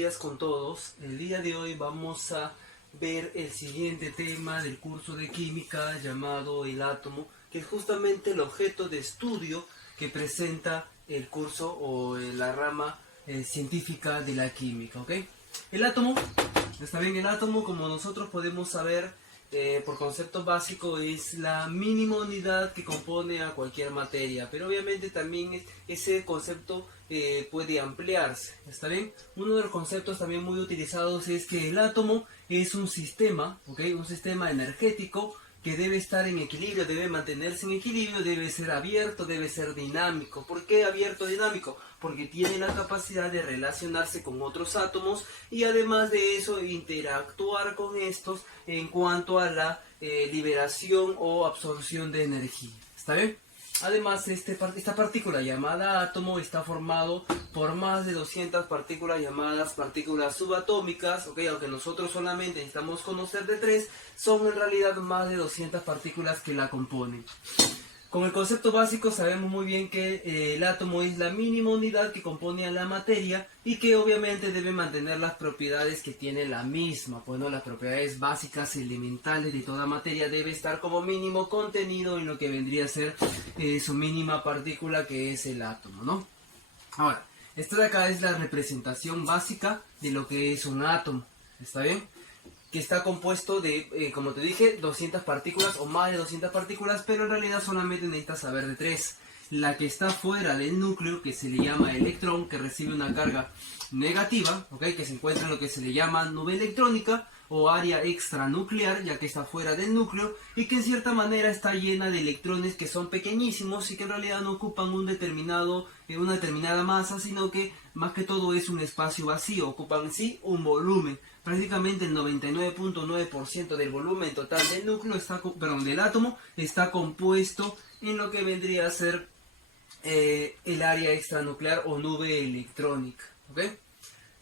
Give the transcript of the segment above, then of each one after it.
días con todos. El día de hoy vamos a ver el siguiente tema del curso de química llamado el átomo, que es justamente el objeto de estudio que presenta el curso o la rama científica de la química, ¿ok? El átomo, está bien, el átomo, como nosotros podemos saber por concepto básico, es la mínima unidad que compone a cualquier materia, pero obviamente también ese concepto puede ampliarse, ¿está bien? Uno de los conceptos también muy utilizados es que el átomo es un sistema, ¿ok? Un sistema energético que debe estar en equilibrio, debe mantenerse en equilibrio, debe ser abierto, debe ser dinámico. ¿Por qué abierto dinámico? Porque tiene la capacidad de relacionarse con otros átomos y además de eso interactuar con estos en cuanto a la liberación o absorción de energía. ¿Está bien? Además, esta partícula llamada átomo está formado por más de 200 partículas llamadas partículas subatómicas, ¿ok? Aunque nosotros solamente necesitamos conocer de 3, son en realidad más de 200 partículas que la componen. Con el concepto básico sabemos muy bien que el átomo es la mínima unidad que compone a la materia y que obviamente debe mantener las propiedades que tiene la misma. Pues, ¿no? Las propiedades básicas elementales de toda materia debe estar como mínimo contenido en lo que vendría a ser su mínima partícula, que es el átomo, ¿no? Ahora, esta de acá es la representación básica de lo que es un átomo, ¿está bien? Que está compuesto de, como te dije, 200 partículas o más de 200 partículas, pero en realidad solamente necesitas saber de 3. La que está fuera del núcleo, que se le llama electrón, que recibe una carga negativa, ¿ok? Que se encuentra en lo que se le llama nube electrónica o área extranuclear, ya que está fuera del núcleo y que en cierta manera está llena de electrones que son pequeñísimos y que en realidad no ocupan una determinada masa, sino que más que todo es un espacio vacío, ocupan en sí un volumen. Prácticamente el 99.9% del volumen total del núcleo del átomo está compuesto en lo que vendría a ser el área extranuclear o nube electrónica, ¿ok?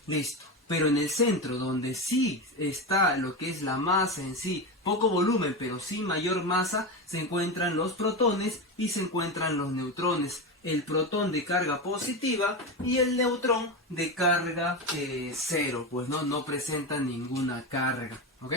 Listo. Pero en el centro, donde sí está lo que es la masa en sí, poco volumen, pero sí mayor masa, se encuentran los protones y se encuentran los neutrones. El protón de carga positiva y el neutrón de carga cero, pues no presenta ninguna carga, ¿ok?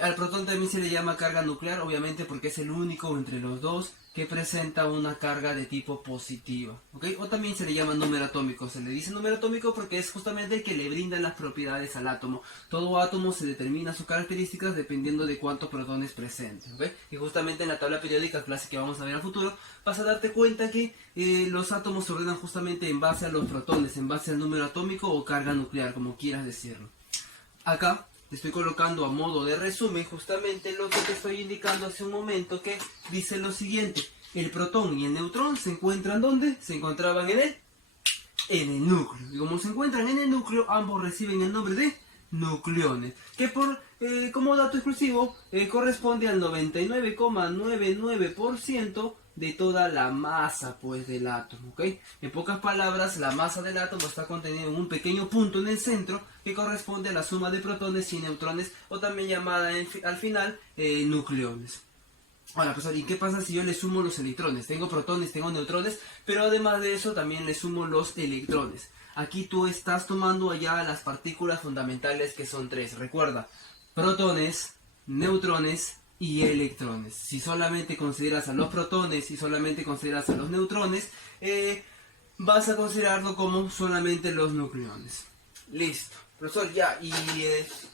Al protón también se le llama carga nuclear, obviamente porque es el único entre los dos que presenta una carga de tipo positiva, ¿ok? O también se le llama número atómico. Se le dice número atómico porque es justamente el que le brinda las propiedades al átomo. Todo átomo se determina sus características dependiendo de cuántos protones presente, ¿ok? Y justamente en la tabla periódica, clase que vamos a ver a futuro, vas a darte cuenta que los átomos se ordenan justamente en base a los protones, en base al número atómico o carga nuclear, como quieras decirlo. Acá te estoy colocando a modo de resumen justamente lo que te estoy indicando hace un momento, que dice lo siguiente: el protón y el neutrón se encuentran ¿dónde? Se encontraban en el núcleo. Y como se encuentran en el núcleo, ambos reciben el nombre de nucleones, que como dato exclusivo corresponde al 99,99% de toda la masa, pues, del átomo, ¿ok? En pocas palabras, la masa del átomo está contenida en un pequeño punto en el centro que corresponde a la suma de protones y neutrones, o también llamada al final nucleones. Ahora, pues, ¿y qué pasa si yo le sumo los electrones? Tengo protones, tengo neutrones, pero además de eso también le sumo los electrones. Aquí tú estás tomando allá las partículas fundamentales, que son 3. Recuerda, protones, neutrones y electrones. Si solamente consideras a los protones y solamente consideras a los neutrones, vas a considerarlo como solamente los nucleones. Listo. Profesor, ya, y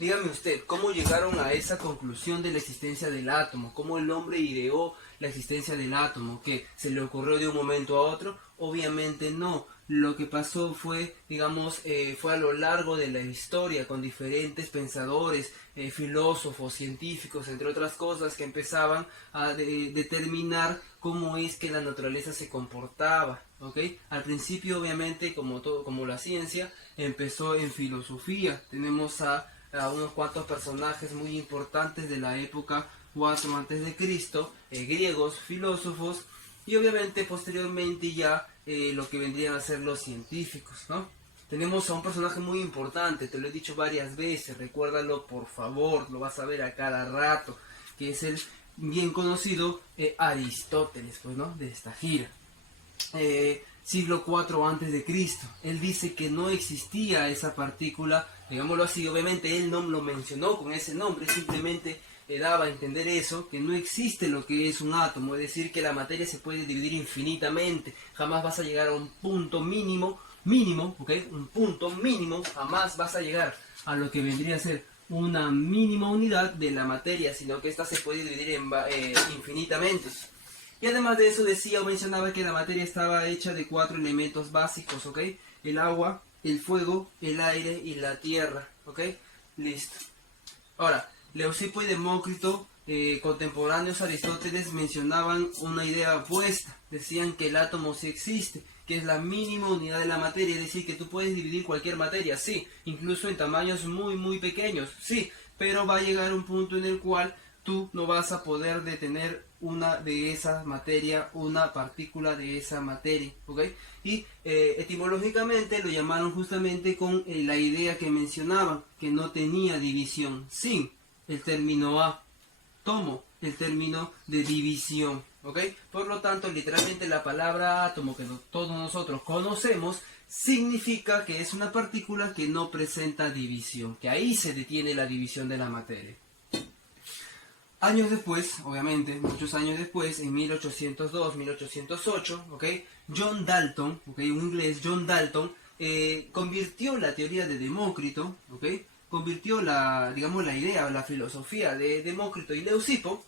dígame usted, ¿cómo llegaron a esa conclusión de la existencia del átomo? ¿Cómo el hombre ideó la existencia del átomo? ¿Que se le ocurrió de un momento a otro? Obviamente no. Lo que pasó fue, fue a lo largo de la historia, con diferentes pensadores, filósofos, científicos, entre otras cosas, que empezaban a determinar cómo es que la naturaleza se comportaba, ¿ok? Al principio, obviamente, como la ciencia, empezó en filosofía. Tenemos a unos cuantos personajes muy importantes de la época 4 a.C., griegos, filósofos, y obviamente posteriormente ya lo que vendrían a ser los científicos, ¿no? Tenemos a un personaje muy importante, te lo he dicho varias veces, recuérdalo por favor, lo vas a ver a cada rato, que es el bien conocido Aristóteles, pues, ¿no? De esta gira. siglo IV antes de Cristo. Él dice que no existía esa partícula, digámoslo así. Obviamente él no lo mencionó con ese nombre, simplemente le daba a entender eso, que no existe lo que es un átomo, es decir, que la materia se puede dividir infinitamente, jamás vas a llegar a un punto mínimo, ¿ok? Un punto mínimo, jamás vas a llegar a lo que vendría a ser una mínima unidad de la materia, sino que esta se puede dividir infinitamente. Y además de eso decía o mencionaba que la materia estaba hecha de 4 elementos básicos, ¿ok? El agua, el fuego, el aire y la tierra, ¿ok? Listo. Ahora, Leucipo y Demócrito, contemporáneos a Aristóteles, mencionaban una idea opuesta. Decían que el átomo sí existe, que es la mínima unidad de la materia, es decir, que tú puedes dividir cualquier materia, sí, incluso en tamaños muy pequeños, sí, pero va a llegar un punto en el cual tú no vas a poder detener una de esa materia, una partícula de esa materia, ¿ok? Y etimológicamente lo llamaron justamente con la idea que mencionaban, que no tenía división, sin el término átomo, el término de división, ¿ok? Por lo tanto, literalmente la palabra átomo que todos nosotros conocemos significa que es una partícula que no presenta división, que ahí se detiene la división de la materia. Años después, obviamente, muchos años después, en 1802, 1808, ¿ok? John Dalton, ¿ok? Un inglés, John Dalton, convirtió la teoría de Demócrito, ¿ok? Convirtió la idea, la filosofía de Demócrito y Leucipo,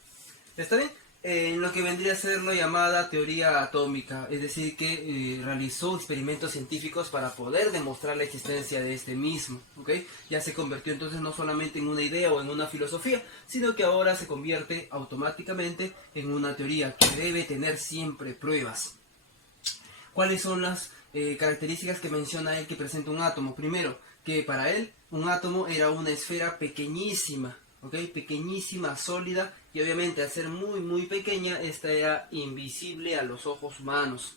¿está bien?, en lo que vendría a ser la llamada teoría atómica, es decir, que realizó experimentos científicos para poder demostrar la existencia de este mismo, ¿ok? Ya se convirtió entonces no solamente en una idea o en una filosofía, sino que ahora se convierte automáticamente en una teoría que debe tener siempre pruebas. ¿Cuáles son las características que menciona él que presenta un átomo? Primero, que para él un átomo era una esfera pequeñísima, ¿ok? Pequeñísima, sólida, y obviamente al ser muy pequeña, esta era invisible a los ojos humanos.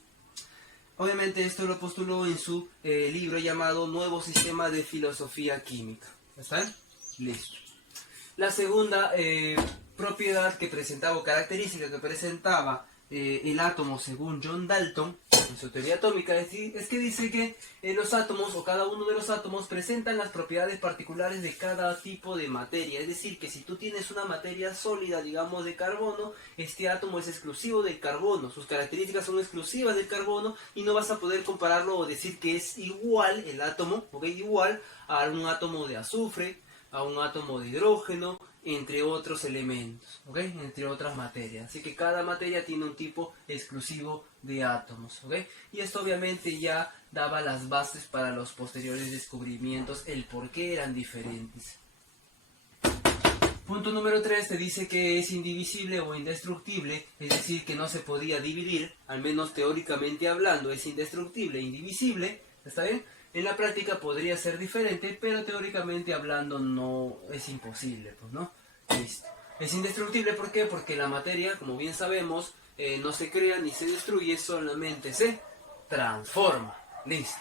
Obviamente esto lo postuló en su libro llamado Nuevo Sistema de Filosofía Química. ¿Está bien? Listo. La segunda propiedad que presentaba, o característica que presentaba el átomo según John Dalton en su teoría atómica, es que dice que los átomos, o cada uno de los átomos, presentan las propiedades particulares de cada tipo de materia. Es decir, que si tú tienes una materia sólida, digamos de carbono, este átomo es exclusivo del carbono, sus características son exclusivas del carbono, y no vas a poder compararlo o decir que es igual el átomo, ¿ok? Igual a un átomo de azufre, a un átomo de hidrógeno, entre otros elementos, ¿ok? Entre otras materias. Así que cada materia tiene un tipo exclusivo de átomos, ¿ok? Y esto obviamente ya daba las bases para los posteriores descubrimientos, el por qué eran diferentes. Punto número 3 te dice que es indivisible o indestructible, es decir, que no se podía dividir, al menos teóricamente hablando, es indestructible e indivisible, ¿está bien? En la práctica podría ser diferente, pero teóricamente hablando no es imposible, pues, ¿no? Listo. Es indestructible, ¿por qué? Porque la materia, como bien sabemos, no se crea ni se destruye, solamente se transforma. Listo.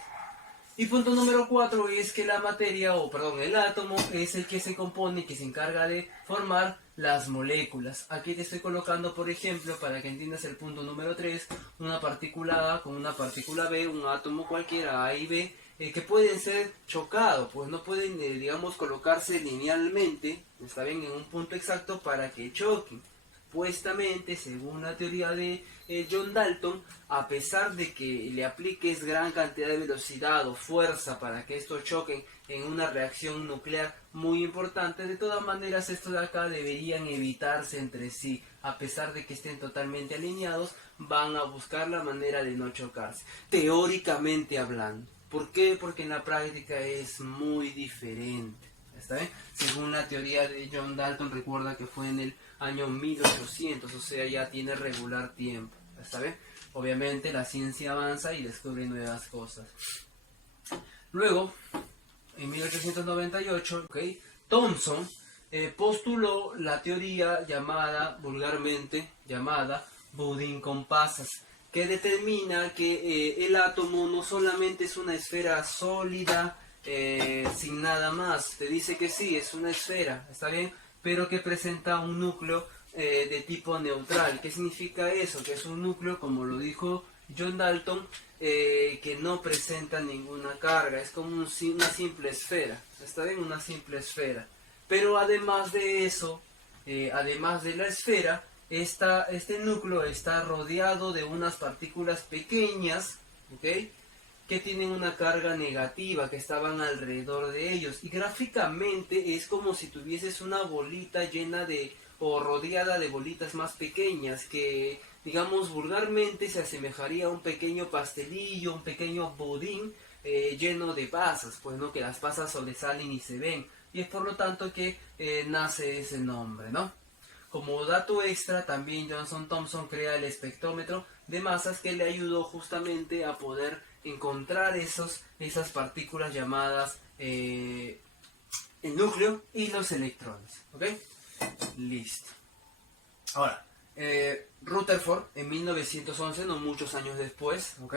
Y punto número 4 es que la materia, el átomo, es el que se compone y que se encarga de formar las moléculas. Aquí te estoy colocando, por ejemplo, para que entiendas el punto número 3, una partícula A con una partícula B, un átomo cualquiera, A y B, que pueden ser chocados, pues no pueden, digamos, colocarse linealmente, está bien, en un punto exacto para que choquen. Supuestamente, según la teoría de John Dalton, a pesar de que le apliques gran cantidad de velocidad o fuerza para que estos choquen en una reacción nuclear muy importante, de todas maneras estos de acá deberían evitarse entre sí. A pesar de que estén totalmente alineados, van a buscar la manera de no chocarse, teóricamente hablando. ¿Por qué? Porque en la práctica es muy diferente. ¿Está bien? Según la teoría de John Dalton, recuerda que fue en el año 1800, o sea, ya tiene regular tiempo. ¿Está bien? Obviamente la ciencia avanza y descubre nuevas cosas. Luego, en 1898, ¿okay?, Thomson postuló la teoría vulgarmente llamada Bourdin-Compassas, que determina que el átomo no solamente es una esfera sólida, sin nada más. Te dice que sí, es una esfera, está bien, pero que presenta un núcleo de tipo neutral. ¿Qué significa eso? Que es un núcleo, como lo dijo John Dalton, que no presenta ninguna carga, es como una simple esfera, ¿está bien? Una simple esfera. Pero además de eso, además de la esfera, este núcleo está rodeado de unas partículas pequeñas, ¿ok?, que tienen una carga negativa, que estaban alrededor de ellos. Y gráficamente es como si tuvieses una bolita llena de, o rodeada de bolitas más pequeñas, que digamos vulgarmente se asemejaría a un pequeño pastelillo, un pequeño budín lleno de pasas, pues no, que las pasas sobresalen y se ven. Y es por lo tanto que nace ese nombre, ¿no? Como dato extra, también Johnson Thomson crea el espectrómetro de masas, que le ayudó justamente a poder encontrar esas partículas llamadas el núcleo y los electrones. ¿Ok? Listo. Ahora, Rutherford en 1911, no muchos años después, ¿ok?,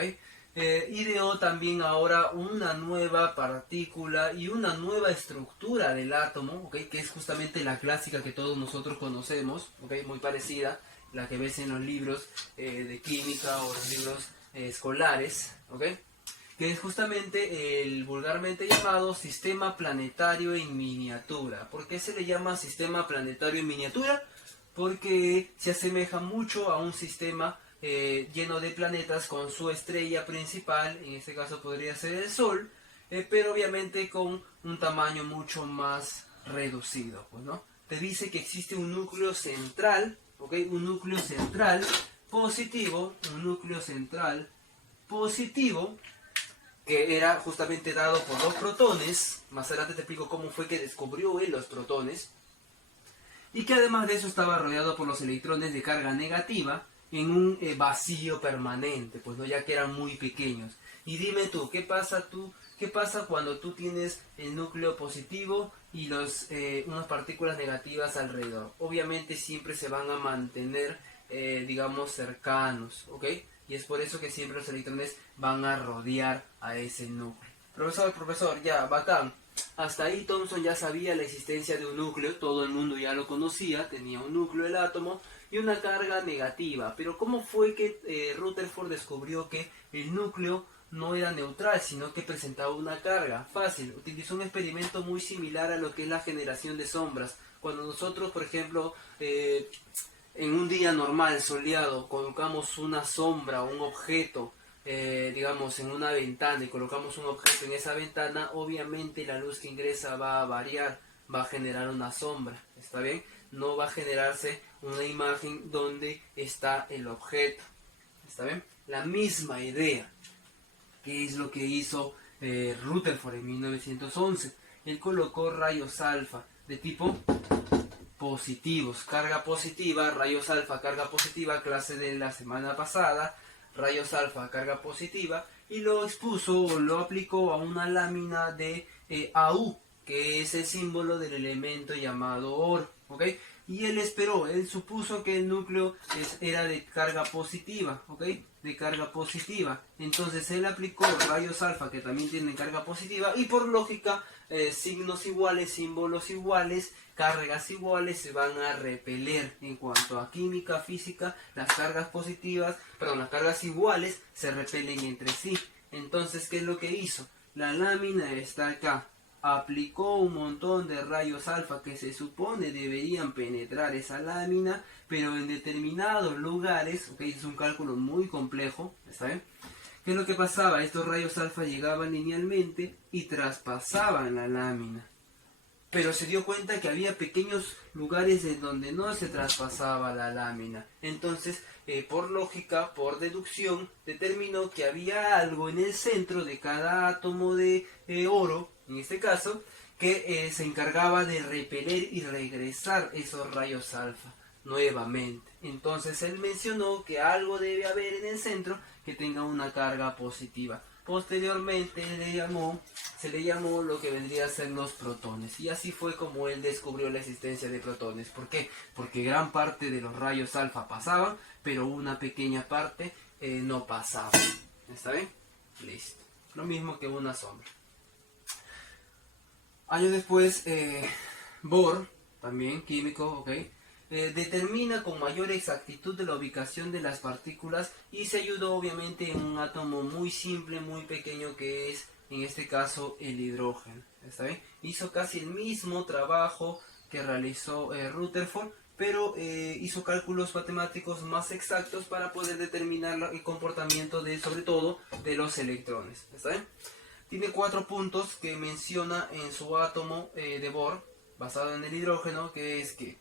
ideó también ahora una nueva partícula y una nueva estructura del átomo, ¿ok?, que es justamente la clásica que todos nosotros conocemos, ¿ok?, muy parecida, la que ves en los libros de química o los libros escolares, ¿ok?, que es justamente el vulgarmente llamado sistema planetario en miniatura. ¿Por qué se le llama sistema planetario en miniatura? Porque se asemeja mucho a un sistema lleno de planetas con su estrella principal, en este caso podría ser el Sol, pero obviamente con un tamaño mucho más reducido, pues, ¿no? Te dice que existe un núcleo central, ¿ok?, un núcleo central positivo, un núcleo central positivo, que era justamente dado por los protones. Más adelante te explico cómo fue que descubrió él los protones, y que además de eso estaba rodeado por los electrones de carga negativa en un vacío permanente, pues no, ya que eran muy pequeños. Y dime tú, ¿qué pasa cuando tú tienes el núcleo positivo y unas partículas negativas alrededor? Obviamente siempre se van a mantener, digamos, cercanos, ¿ok? Y es por eso que siempre los electrones van a rodear a ese núcleo. Profesor, ya, bacán. Hasta ahí Thomson ya sabía la existencia de un núcleo, todo el mundo ya lo conocía, tenía un núcleo el átomo y una carga negativa. Pero ¿cómo fue que Rutherford descubrió que el núcleo no era neutral, sino que presentaba una carga? Fácil, utilizó un experimento muy similar a lo que es la generación de sombras. Cuando nosotros, por ejemplo, en un día normal, soleado, colocamos una sombra, un objeto, digamos, en una ventana, y colocamos un objeto en esa ventana, obviamente la luz que ingresa va a variar, va a generar una sombra, ¿está bien? No va a generarse una imagen donde está el objeto, ¿está bien? La misma idea, que es lo que hizo Rutherford en 1911. Él colocó rayos alfa de tipo positivos, carga positiva, rayos alfa, carga positiva, clase de la semana pasada, rayos alfa, carga positiva, y lo expuso, lo aplicó a una lámina de AU, que es el símbolo del elemento llamado oro, ¿ok? Y él supuso que el núcleo era de carga positiva, ¿ok? De carga positiva. Entonces él aplicó rayos alfa, que también tienen carga positiva, y por lógica, signos iguales, símbolos iguales, cargas iguales se van a repeler. En cuanto a química, física, las cargas positivas, perdón, las cargas iguales se repelen entre sí. Entonces, ¿qué es lo que hizo? La lámina está acá. Aplicó un montón de rayos alfa que se supone deberían penetrar esa lámina, pero en determinados lugares, ok, es un cálculo muy complejo, ¿está bien? ¿Qué es lo que pasaba? Estos rayos alfa llegaban linealmente y traspasaban la lámina, pero se dio cuenta que había pequeños lugares en donde no se traspasaba la lámina. Entonces, por lógica, por deducción, determinó que había algo en el centro de cada átomo de oro, en este caso, que se encargaba de repeler y regresar esos rayos alfa nuevamente. Entonces él mencionó que algo debe haber en el centro que tenga una carga positiva. Posteriormente se le llamó lo que vendría a ser los protones, y así fue como él descubrió la existencia de protones. ¿Por qué? Porque gran parte de los rayos alfa pasaban, pero una pequeña parte no pasaba. ¿Está bien? Listo. Lo mismo que una sombra. Años después, Bohr, también químico, ¿ok? determina con mayor exactitud de la ubicación de las partículas y se ayudó obviamente en un átomo muy simple, muy pequeño, que es en este caso el hidrógeno. ¿Está bien? Hizo casi el mismo trabajo que realizó Rutherford, pero hizo cálculos matemáticos más exactos para poder determinar el comportamiento de, sobre todo, de los electrones. ¿Está bien? Tiene 4 puntos que menciona en su átomo de Bohr, basado en el hidrógeno, que es que,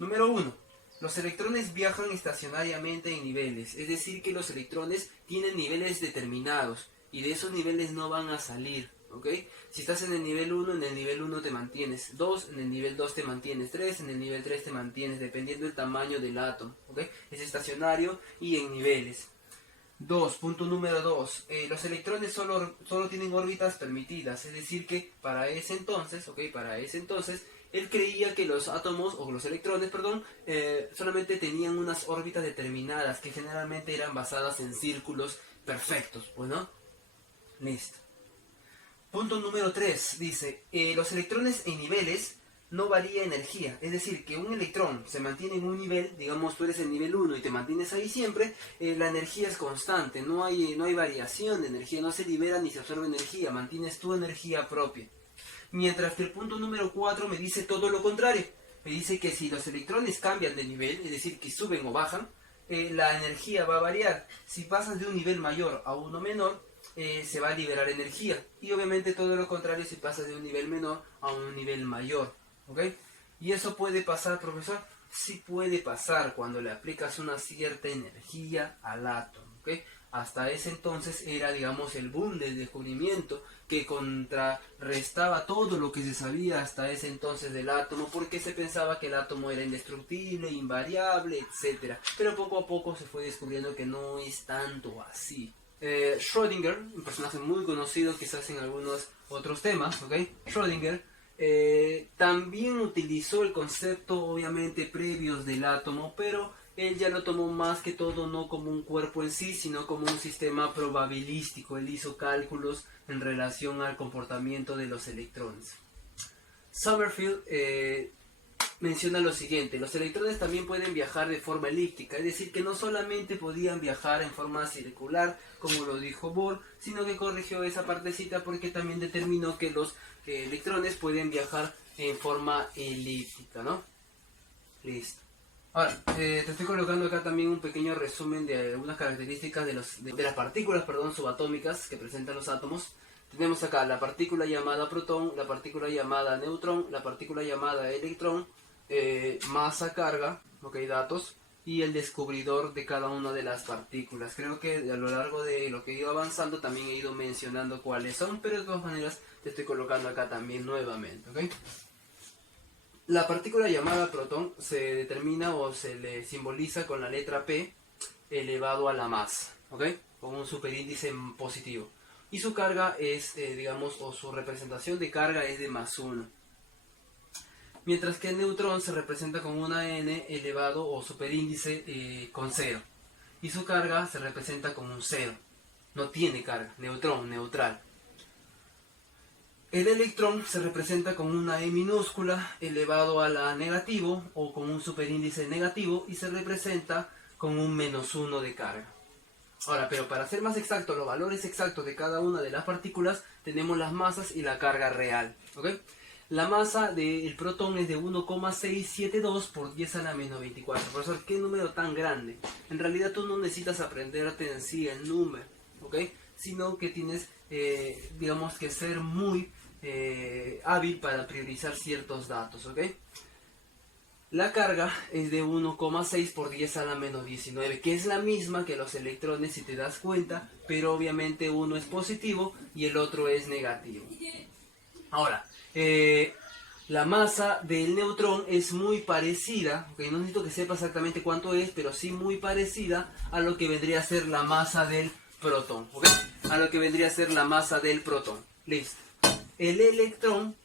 número 1, los electrones viajan estacionariamente en niveles, es decir que los electrones tienen niveles determinados y de esos niveles no van a salir, ¿ok? Si estás en el nivel 1, en el nivel 1 te mantienes, 2, en el nivel 2 te mantienes, 3, en el nivel 3 te mantienes, dependiendo del tamaño del átomo, ¿ok? Es estacionario y en niveles. Punto número 2, los electrones solo tienen órbitas permitidas, es decir que para ese entonces, él creía que los átomos, o los electrones, perdón, solamente tenían unas órbitas determinadas, que generalmente eran basadas en círculos perfectos, pues, ¿no? Listo. Punto número 3, dice, los electrones en niveles no varía energía, es decir, que un electrón se mantiene en un nivel, digamos tú eres en nivel 1 y te mantienes ahí siempre, la energía es constante, no hay variación de energía, no se libera ni se absorbe energía, mantienes tu energía propia. Mientras que el punto número 4 me dice todo lo contrario, me dice que si los electrones cambian de nivel, es decir, que suben o bajan, la energía va a variar. Si pasas de un nivel mayor a uno menor, se va a liberar energía, y obviamente todo lo contrario si pasas de un nivel menor a un nivel mayor. ¿Ok? ¿Y eso puede pasar, profesor? Sí puede pasar cuando le aplicas una cierta energía al átomo. ¿Ok? Hasta ese entonces era, digamos, el boom del descubrimiento que contrarrestaba todo lo que se sabía hasta ese entonces del átomo, porque se pensaba que el átomo era indestructible, invariable, etc. Pero poco a poco se fue descubriendo que no es tanto así. Schrödinger, un personaje muy conocido quizás en algunos otros temas, ¿ok? Schrödinger también utilizó el concepto obviamente previos del átomo, pero él ya lo tomó más que todo no como un cuerpo en sí, sino como un sistema probabilístico. Él hizo cálculos en relación al comportamiento de los electrones. Sommerfeld menciona lo siguiente: los electrones también pueden viajar de forma elíptica, es decir, que no solamente podían viajar en forma circular, como lo dijo Bohr, sino que corrigió esa partecita porque también determinó que los electrones pueden viajar en forma elíptica, ¿no? Listo. Ahora, te estoy colocando acá también un pequeño resumen de algunas características de las partículas, subatómicas que presentan los átomos. Tenemos acá la partícula llamada protón, la partícula llamada neutrón, la partícula llamada electrón, masa, carga, ok, datos, y el descubridor de cada una de las partículas. Creo que a lo largo de lo que he ido avanzando también he ido mencionando cuáles son, pero de todas maneras te estoy colocando acá también nuevamente, ¿ok? La partícula llamada protón se determina o se le simboliza con la letra P elevado a la masa, ¿ok? Con un superíndice positivo. Y su carga es, digamos, o su representación de carga es de +1. Mientras que el neutrón se representa con una n elevado o superíndice con 0. Y su carga se representa con un 0. No tiene carga, neutrón, neutral. El electrón se representa con una e minúscula elevado a la negativo o con un superíndice negativo y se representa con un -1 de carga. Ahora, pero para ser más exacto, los valores exactos de cada una de las partículas, tenemos las masas y la carga real, ¿ok? La masa del protón es de 1,672 por 10 a la menos 24. Profesor, ¿qué número tan grande? En realidad tú no necesitas aprenderte en sí el número, ¿ok? Sino que tienes, digamos, que ser muy hábil para priorizar ciertos datos, ¿ok? La carga es de 1,6 por 10 a la menos 19, que es la misma que los electrones, si te das cuenta, pero obviamente uno es positivo y el otro es negativo. Ahora, la masa del neutrón es muy parecida, okay, no necesito que sepa exactamente cuánto es, pero sí muy parecida a lo que vendría a ser la masa del protón, ¿okay? A lo que vendría a ser la masa del protón. Listo. El electrón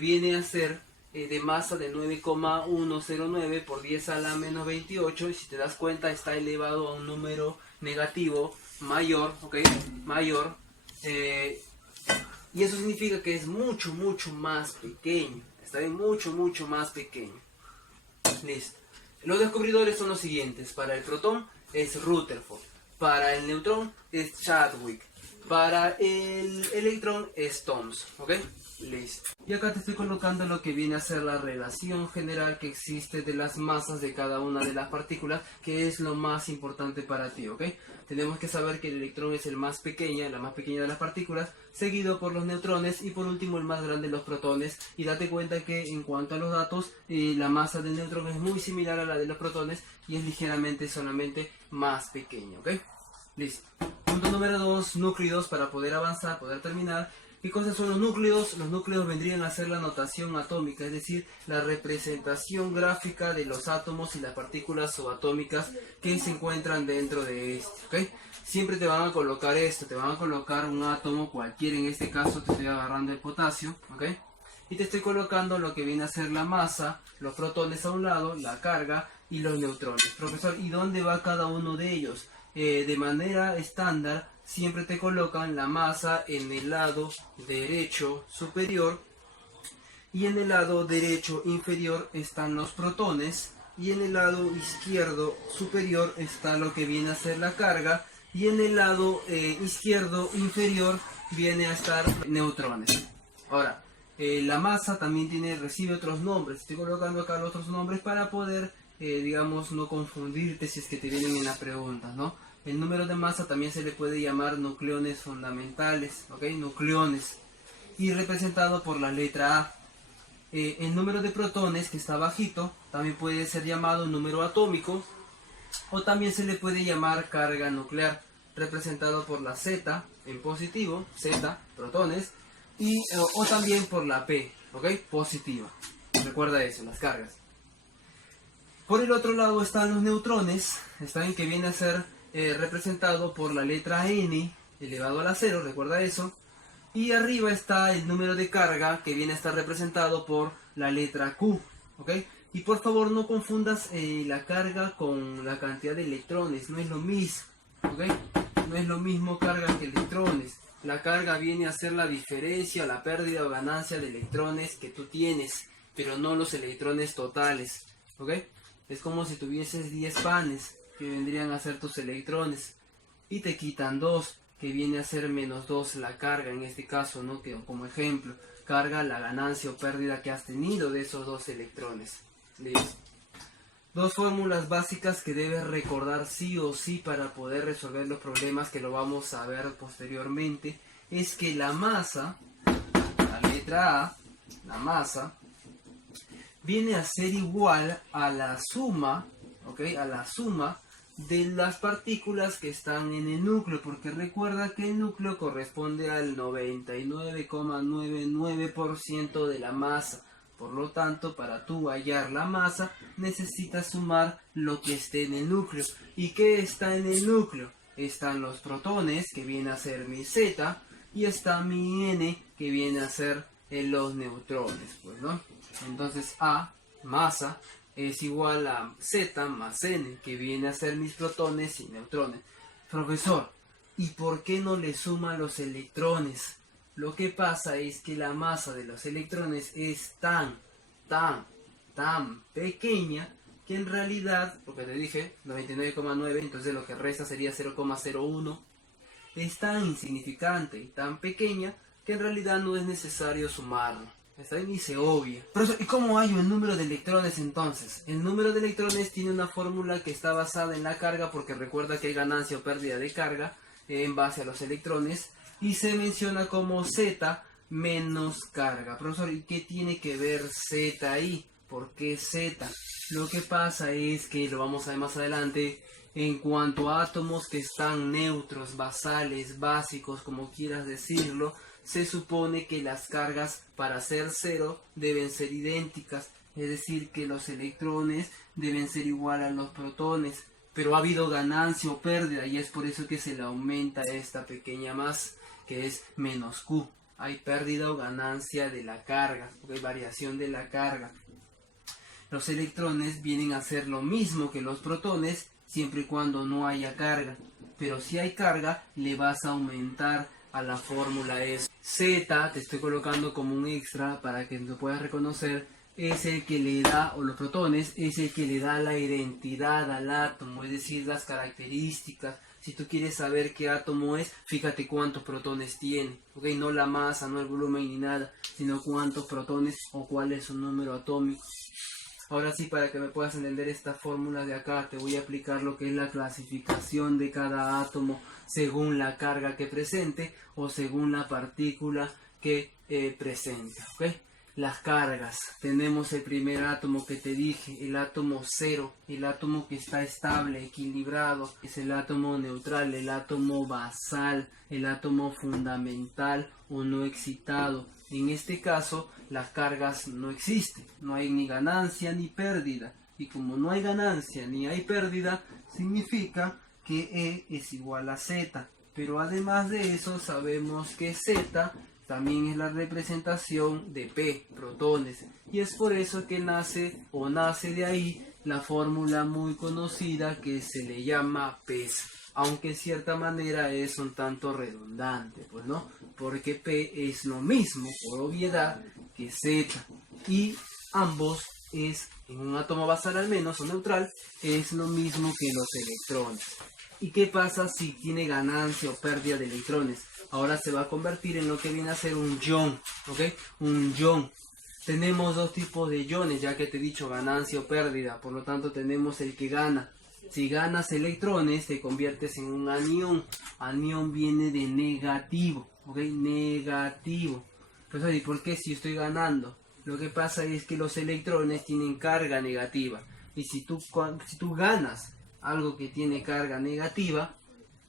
viene a ser de masa de 9,109 por 10 a la menos 28, y si te das cuenta está elevado a un número negativo mayor, ¿ok? Mayor. Y eso significa que es mucho más pequeño. Está bien, mucho más pequeño. Listo. Los descubridores son los siguientes. Para el protón es Rutherford. Para el neutrón es Chadwick. Para el electrón es Thomson. ¿Ok? Listo. Y acá te estoy colocando lo que viene a ser la relación general que existe de las masas de cada una de las partículas, que es lo más importante para ti, ¿ok? Tenemos que saber que el electrón es el más pequeña, la más pequeña de las partículas, seguido por los neutrones y por último el más grande, los protones. Y date cuenta que en cuanto a los datos, la masa del neutrón es muy similar a la de los protones y es ligeramente solamente más pequeña, ¿ok? Listo. Punto número 2, núcleos, para poder avanzar, poder terminar. ¿Qué cosas son los núcleos? Los núcleos vendrían a ser la notación atómica, es decir, la representación gráfica de los átomos y las partículas subatómicas que se encuentran dentro de este, ¿ok? Siempre te van a colocar esto, te van a colocar un átomo cualquiera, en este caso te estoy agarrando el potasio, ¿ok? Y te estoy colocando lo que viene a ser la masa, los protones a un lado, la carga y los neutrones. Profesor, ¿y dónde va cada uno de ellos? De manera estándar, siempre te colocan la masa en el lado derecho superior y en el lado derecho inferior están los protones y en el lado izquierdo superior está lo que viene a ser la carga y en el lado izquierdo inferior viene a estar neutrones. Ahora, la masa también recibe otros nombres. Estoy colocando acá los otros nombres para poder, digamos, no confundirte si es que te vienen en las preguntas, ¿no? El número de masa también se le puede llamar nucleones fundamentales, ¿ok? Nucleones. Y representado por la letra A. El número de protones, que está bajito, también puede ser llamado número atómico. O también se le puede llamar carga nuclear, representado por la Z en positivo, Z, protones. Y, o también por la P, ¿ok? Positiva. Recuerda eso, las cargas. Por el otro lado están los neutrones, están que viene a ser representado por la letra N elevado a la 0, recuerda eso. Y arriba está el número de carga que viene a estar representado por la letra Q, ¿ok? Y por favor no confundas la carga con la cantidad de electrones, no es lo mismo, ¿ok? No es lo mismo carga que electrones. La carga viene a ser la diferencia, la pérdida o ganancia de electrones que tú tienes, pero no los electrones totales, ¿ok? Es como si tuvieses 10 panes, que vendrían a ser tus electrones, y te quitan 2, que viene a ser menos 2 la carga, en este caso, ¿no? Que como ejemplo, carga la ganancia o pérdida que has tenido de esos 2 electrones. ¿Listo? Dos fórmulas básicas que debes recordar sí o sí para poder resolver los problemas, que lo vamos a ver posteriormente, es que la masa, la letra A, la masa, viene a ser igual a la suma, ¿ok? A la suma de las partículas que están en el núcleo, porque recuerda que el núcleo corresponde al 99,99% de la masa. Por lo tanto, para tú hallar la masa, necesitas sumar lo que esté en el núcleo. ¿Y qué está en el núcleo? Están los protones, que viene a ser mi Z, y está mi N, que viene a ser los neutrones, pues, ¿no? Entonces A, masa, es igual a Z más N, que viene a ser mis protones y neutrones. Profesor, ¿y por qué no le suman los electrones? Lo que pasa es que la masa de los electrones es tan pequeña que en realidad, porque te dije 99,9, entonces lo que resta sería 0,01, es tan insignificante y tan pequeña que en realidad no es necesario sumarlo. Está bien y se obvia. Profesor, ¿y cómo hallo el número de electrones entonces? El número de electrones tiene una fórmula que está basada en la carga, porque recuerda que hay ganancia o pérdida de carga en base a los electrones, y se menciona como Z menos carga. Profesor, ¿y qué tiene que ver Z ahí? ¿Por qué Z? Lo que pasa es que, lo vamos a ver más adelante, en cuanto a átomos que están neutros, basales, básicos, como quieras decirlo, se supone que las cargas para ser cero deben ser idénticas, es decir, que los electrones deben ser igual a los protones, pero ha habido ganancia o pérdida y es por eso que se le aumenta esta pequeña más, que es menos Q. Hay pérdida o ganancia de la carga, porque hay variación de la carga. Los electrones vienen a ser lo mismo que los protones siempre y cuando no haya carga, pero si hay carga le vas a aumentar a la fórmula es Z, te estoy colocando como un extra para que lo puedas reconocer, es el que le da, o los protones, es el que le da la identidad al átomo, es decir, las características. Si tú quieres saber qué átomo es, fíjate cuántos protones tiene, ¿ok? No la masa, no el volumen ni nada, sino cuántos protones o cuál es su número atómico. Ahora sí, para que me puedas entender esta fórmula de acá, te voy a aplicar lo que es la clasificación de cada átomo según la carga que presente o según la partícula que presenta, ¿ok? Las cargas, tenemos el primer átomo que te dije, el átomo cero, el átomo que está estable, equilibrado, es el átomo neutral, el átomo basal, el átomo fundamental o no excitado. En este caso, las cargas no existen, no hay ni ganancia ni pérdida, y como no hay ganancia ni hay pérdida, significa que E es igual a Z, pero además de eso sabemos que Z también es la representación de P, protones, y es por eso que nace de ahí la fórmula muy conocida que se le llama PES, aunque en cierta manera es un tanto redundante, pues no, porque P es lo mismo, por obviedad, que Z, y ambos es, en un átomo basal al menos, o neutral, es lo mismo que los electrones. ¿Y qué pasa si tiene ganancia o pérdida de electrones? Ahora se va a convertir en lo que viene a ser un ion, ¿ok? Un ion. Tenemos dos tipos de iones, ya que te he dicho ganancia o pérdida, por lo tanto tenemos el que gana. Si ganas electrones, te conviertes en un anión. Anión viene de negativo, ¿ok? Negativo. Pues, ¿y por qué si estoy ganando? Lo que pasa es que los electrones tienen carga negativa. Y si tú ganas algo que tiene carga negativa,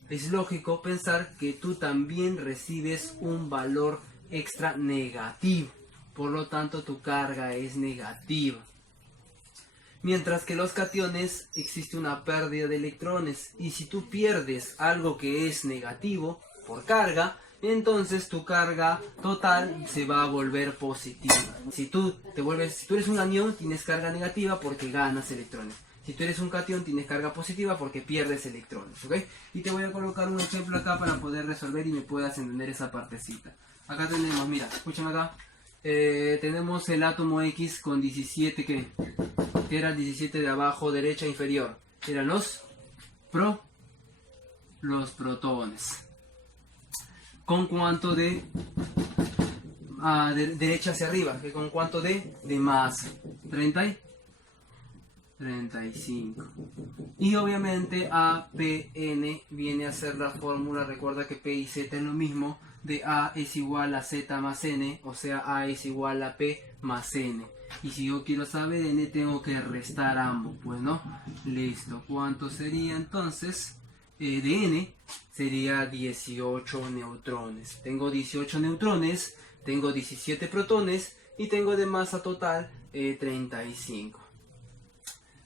es lógico pensar que tú también recibes un valor extra negativo. Por lo tanto, tu carga es negativa. Mientras que los cationes existe una pérdida de electrones. Y si tú pierdes algo que es negativo por carga, entonces tu carga total se va a volver positiva. Si tú eres un anión, tienes carga negativa porque ganas electrones. Si tú eres un cation, tienes carga positiva porque pierdes electrones, ¿ok? Y te voy a colocar un ejemplo acá para poder resolver y me puedas entender esa partecita. Acá tenemos, mira, escúchame acá. Tenemos el átomo X con 17, ¿qué? Que era el 17 de abajo, derecha, inferior. Eran los protones. ¿Con cuánto de derecha hacia arriba? ¿Con cuánto de masa? 35. Y obviamente APN viene a ser la fórmula, recuerda que P y Z es lo mismo, de A es igual a Z más N, o sea A es igual a P más N. Y si yo quiero saber N, tengo que restar ambos, pues no. Listo, ¿cuánto sería entonces? De N sería 18 neutrones. Tengo 18 neutrones, tengo 17 protones y tengo de masa total 35.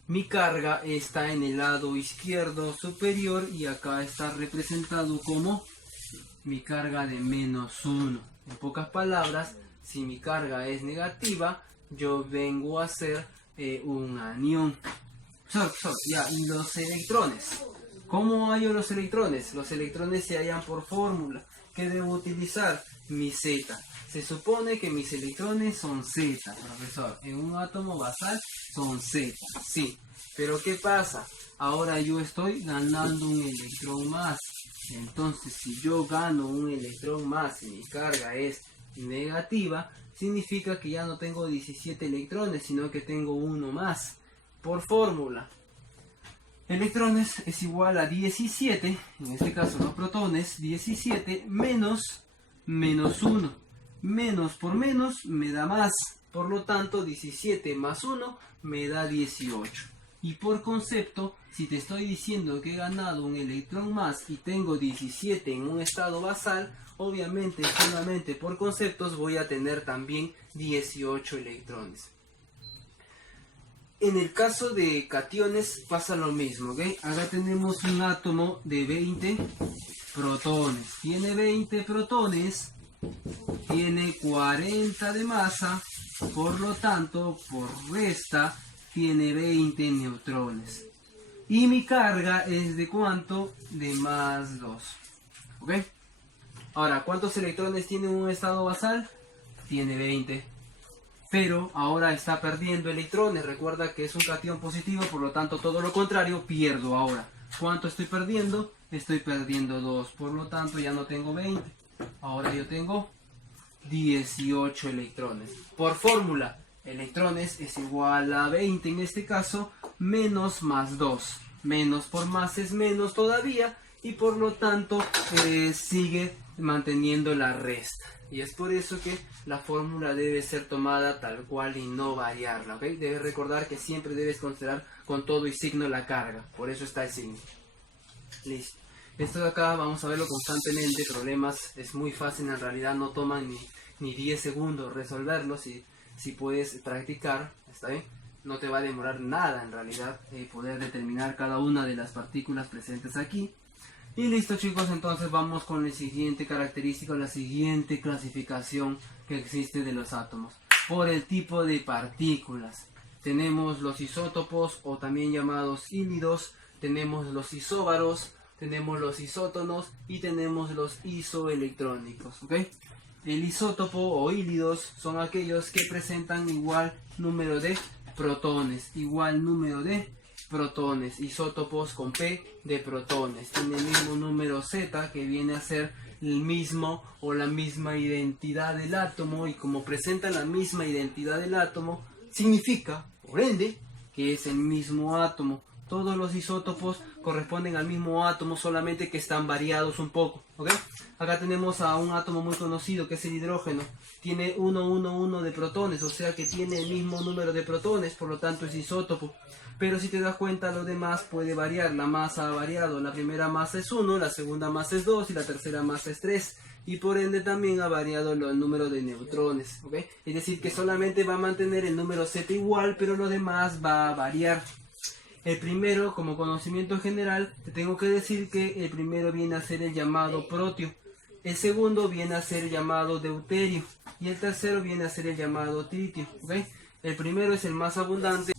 Mi carga está en el lado izquierdo superior y acá está representado como mi carga de -1. En pocas palabras, si mi carga es negativa, yo vengo a ser un anión. Ya, y los electrones. ¿Cómo hallo los electrones? Los electrones se hallan por fórmula. ¿Qué debo utilizar? Mi Z. Se supone que mis electrones son Z, profesor. En un átomo basal son Z, sí. Pero ¿qué pasa? Ahora yo estoy ganando un electrón más. Entonces, si yo gano un electrón más y mi carga es negativa, significa que ya no tengo 17 electrones, sino que tengo uno más. Por fórmula, electrones es igual a 17, en este caso los protones, 17 menos -1. Menos por menos me da más, por lo tanto 17 más 1 me da 18. Y por concepto, si te estoy diciendo que he ganado un electrón más y tengo 17 en un estado basal, obviamente solamente por conceptos voy a tener también 18 electrones. En el caso de cationes pasa lo mismo, ¿ok? Acá tenemos un átomo de 20 protones. Tiene 20 protones, tiene 40 de masa, por lo tanto, por resta, tiene 20 neutrones. Y mi carga es de ¿cuánto? De +2. ¿Ok? Ahora, ¿cuántos electrones tiene un estado basal? Tiene 20. Pero ahora está perdiendo electrones. Recuerda que es un catión positivo, por lo tanto todo lo contrario, pierdo ahora. ¿Cuánto estoy perdiendo? Estoy perdiendo 2, por lo tanto ya no tengo 20. Ahora yo tengo 18 electrones. Por fórmula, electrones es igual a 20 en este caso, menos más 2. Menos por más es menos todavía, y por lo tanto sigue manteniendo la resta. Y es por eso que la fórmula debe ser tomada tal cual y no variarla, ¿ok? Debes recordar que siempre debes considerar con todo y signo la carga. Por eso está el signo. Listo. Esto de acá vamos a verlo constantemente. Problemas es muy fácil, en realidad no toman ni 10 segundos resolverlo. Si puedes practicar, ¿está bien? No te va a demorar nada en realidad poder determinar cada una de las partículas presentes aquí. Y listo, chicos, entonces vamos con el siguiente característico, la siguiente clasificación que existe de los átomos. Por el tipo de partículas. Tenemos los isótopos, o también llamados hílidos, tenemos los isóbaros, tenemos los isótonos y tenemos los isoelectrónicos, ¿ok? El isótopo o hílidos son aquellos que presentan igual número de protones, igual número de protones, isótopos con P de protones, tiene el mismo número Z, que viene a ser el mismo o la misma identidad del átomo, y como presenta la misma identidad del átomo, significa, por ende, que es el mismo átomo. Todos los isótopos corresponden al mismo átomo, solamente que están variados un poco, ¿ok? Acá tenemos a un átomo muy conocido que es el hidrógeno. Tiene 1, de protones, o sea que tiene el mismo número de protones, por lo tanto es isótopo. Pero si te das cuenta, lo demás puede variar. La masa ha variado. La primera masa es 1, la segunda masa es 2 y la tercera masa es 3. Y por ende también ha variado el número de neutrones, ¿ok? Es decir, que solamente va a mantener el número Z igual, pero lo demás va a variar. El primero, como conocimiento general, te tengo que decir que el primero viene a ser el llamado protio, el segundo viene a ser el llamado deuterio y el tercero viene a ser el llamado tritio, ¿ok? El primero es el más abundante.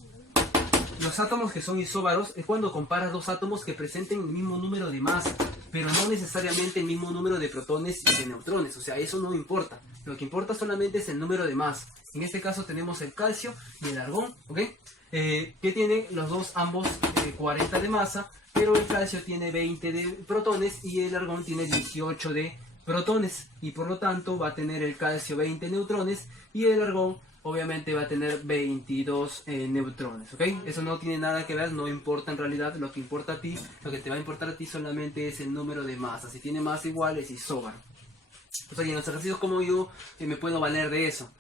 Los átomos que son isóbaros es cuando comparas dos átomos que presenten el mismo número de masa, pero no necesariamente el mismo número de protones y de neutrones, o sea, eso no importa. Lo que importa solamente es el número de masa. En este caso tenemos el calcio y el argón, ¿ok? Que tienen los dos ambos 40 de masa, pero el calcio tiene 20 de protones y el argón tiene 18 de protones, y por lo tanto va a tener el calcio 20 neutrones y el argón obviamente va a tener 22 neutrones, ¿ok? Eso no tiene nada que ver, no importa en realidad. Lo que importa a ti, lo que te va a importar a ti solamente es el número de masa. Si tiene masa igual es isóbaro. Entonces, en los ejercicios como yo me puedo valer de eso.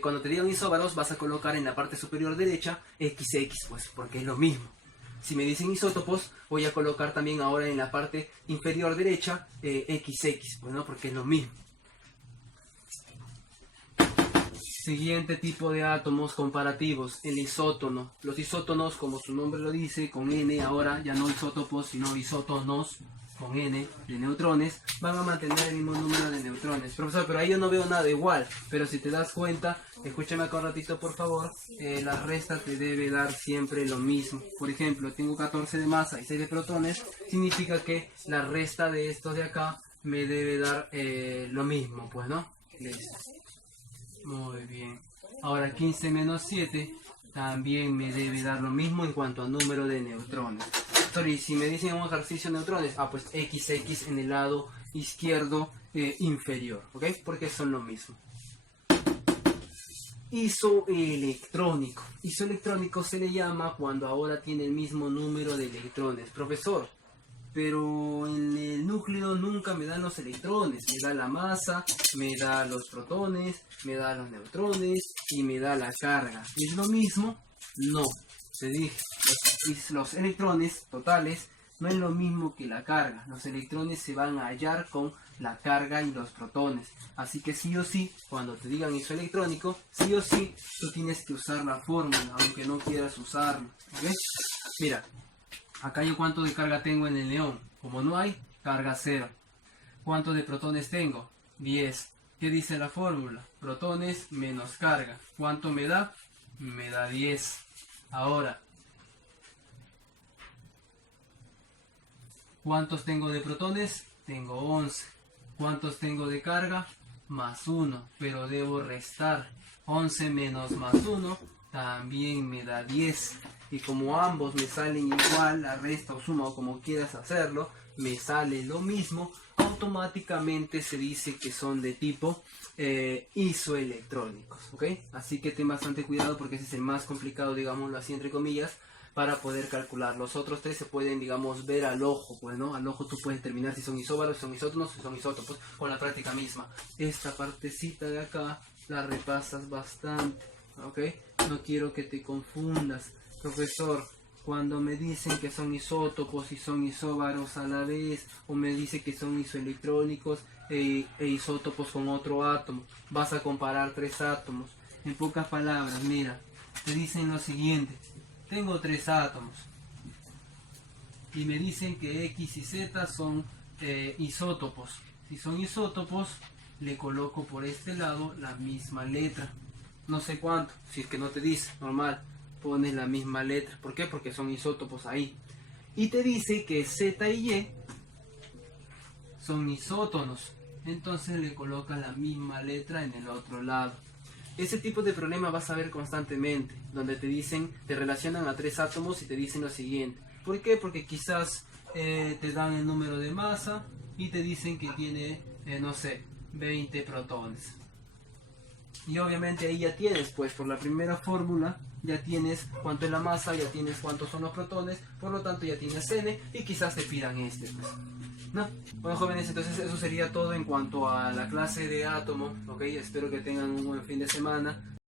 Cuando te digan isóbaros vas a colocar en la parte superior derecha XX, pues porque es lo mismo. Si me dicen isótopos, voy a colocar también ahora en la parte inferior derecha XX, pues no, porque es lo mismo. Siguiente tipo de átomos comparativos, el isótono. Los isótonos, como su nombre lo dice, con N, ahora ya no isótopos, sino isótonos, con N de neutrones, van a mantener el mismo número de neutrones. Profesor, pero ahí yo no veo nada igual. Pero si te das cuenta, escúchame acá un ratito por favor, la resta te debe dar siempre lo mismo. Por ejemplo, tengo 14 de masa y 6 de protones, significa que la resta de estos de acá me debe dar lo mismo, pues, ¿no? Listo. Muy bien. Ahora 15 menos 7 también me debe dar lo mismo en cuanto a número de neutrones. Sorry, si me dicen un ejercicio de neutrones, pues XX en el lado izquierdo inferior, ¿ok? Porque son lo mismo. Isoelectrónico. Isoelectrónico se le llama cuando ahora tiene el mismo número de electrones. Profesor, pero en el núcleo nunca me dan los electrones, me da la masa, me da los protones, me da los neutrones y me da la carga. ¿Es lo mismo? No. Te dije, los electrones totales no es lo mismo que la carga. Los electrones se van a hallar con la carga y los protones. Así que sí o sí, cuando te digan isoelectrónico, sí o sí, tú tienes que usar la fórmula, aunque no quieras usarlo. ¿Okay? Mira. Acá yo cuánto de carga tengo en el neón. Como no hay, carga 0. ¿Cuánto de protones tengo? 10. ¿Qué dice la fórmula? Protones menos carga. ¿Cuánto me da? Me da 10. Ahora, ¿cuántos tengo de protones? Tengo 11. ¿Cuántos tengo de carga? Más 1, pero debo restar. 11 menos más 1 también me da 10. Y como ambos me salen igual, la resta o suma o como quieras hacerlo, me sale lo mismo, automáticamente se dice que son de tipo isoelectrónicos, ¿ok? Así que ten bastante cuidado porque ese es el más complicado, digámoslo así, entre comillas, para poder calcular. Los otros tres se pueden, digamos, ver al ojo, pues, ¿no? Al ojo tú puedes determinar si son isóbaros, si son isótonos, si son isótopos, con la práctica misma. Esta partecita de acá la repasas bastante, ¿ok? No quiero que te confundas, profesor. Cuando me dicen que son isótopos y son isóbaros a la vez, o me dice que son isoelectrónicos e isótopos con otro átomo, vas a comparar tres átomos. En pocas palabras, mira, te dicen lo siguiente: tengo tres átomos y me dicen que X y Z son isótopos. Si son isótopos, le coloco por este lado la misma letra. No sé cuánto, si es que no te dice, normal, pones la misma letra. ¿Por qué? Porque son isótopos ahí. Y te dice que Z y Y son isótonos, entonces le colocas la misma letra en el otro lado. Ese tipo de problema vas a ver constantemente, donde te dicen, te relacionan a tres átomos y te dicen lo siguiente. ¿Por qué? Porque quizás te dan el número de masa y te dicen que tiene, no sé, 20 protones. Y obviamente ahí ya tienes, pues por la primera fórmula, ya tienes cuánto es la masa, ya tienes cuántos son los protones, por lo tanto ya tienes N y quizás te pidan este, pues. ¿No? Bueno, jóvenes, entonces eso sería todo en cuanto a la clase de átomo, ¿ok? Espero que tengan un buen fin de semana.